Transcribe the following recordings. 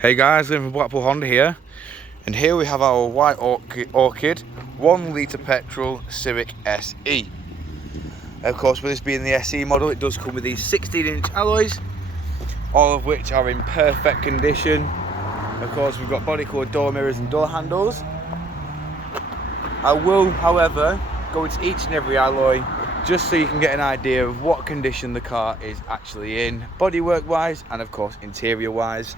Hey guys, Liam from Blackpool Honda here, and here we have our white orchid 1 litre petrol Civic SE. Of course, with this being the SE model, it does come with these 16-inch alloys, all of which are in perfect condition. Of course, we've got body coloured door mirrors and door handles. I will, however, go into each and every alloy just so you can get an idea of what condition the car is actually in, bodywork wise and of course interior wise.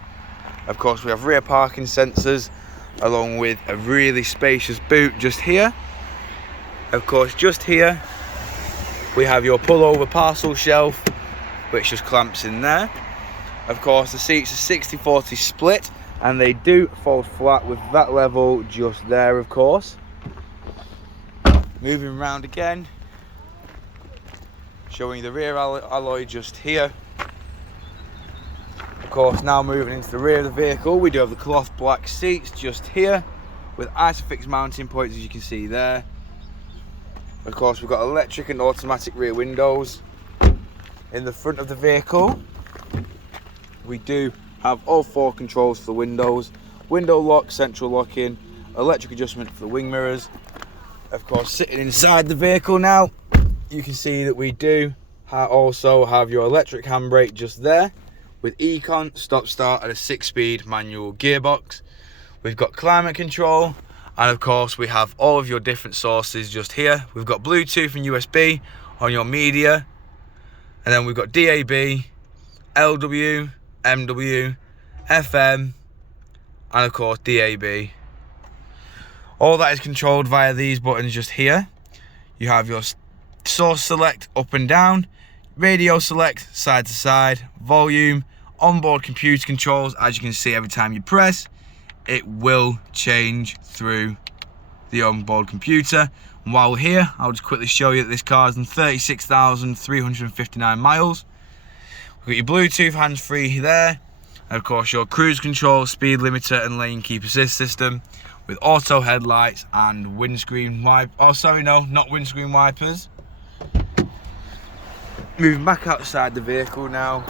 Of course, we have rear parking sensors along with a really spacious boot just here. Of course, just here we have your pull-over parcel shelf, which just clamps in there. Of course, the seats are 60-40 split, and they do fold flat with that level just there, of course. Moving around again, showing the rear alloy just here. Of course, now moving into the rear of the vehicle, we do have the cloth black seats just here with isofix mounting points, as you can see there. Of course, we've got electric and automatic rear windows. In the front of the vehicle, we do have all 4 controls for the windows: window lock, central locking, electric adjustment for the wing mirrors. Of course, sitting inside the vehicle now, you can see that we do also have your electric handbrake just there, with Econ, stop start and a 6-speed manual gearbox. We've got climate control, and of course we have all of your different sources just here. We've got Bluetooth and USB on your media, and then we've got DAB, LW, MW, FM, and of course DAB. All that is controlled via these buttons just here. You have your source select up and down, radio select side to side, volume, onboard computer controls. As you can see, every time you press, it will change through the onboard computer. And while we're here, I'll just quickly show you that this car is on 36,359 miles. We've got your Bluetooth hands-free there, and of course your cruise control, speed limiter and lane keep assist system with auto headlights and windscreen not windscreen wipers. Moving back outside the vehicle now,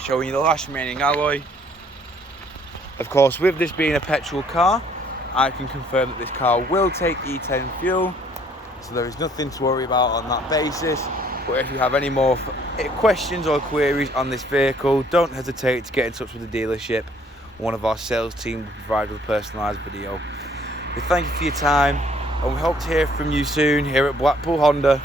showing you the last remaining alloy. Of course, with this being a petrol car, I can confirm that this car will take E10 fuel, so there is nothing to worry about on that basis. But if you have any more questions or queries on this vehicle, don't hesitate to get in touch with the dealership. One of our sales team will provide with a personalised video. We thank you for your time, and we hope to hear from you soon here at Blackpool Honda.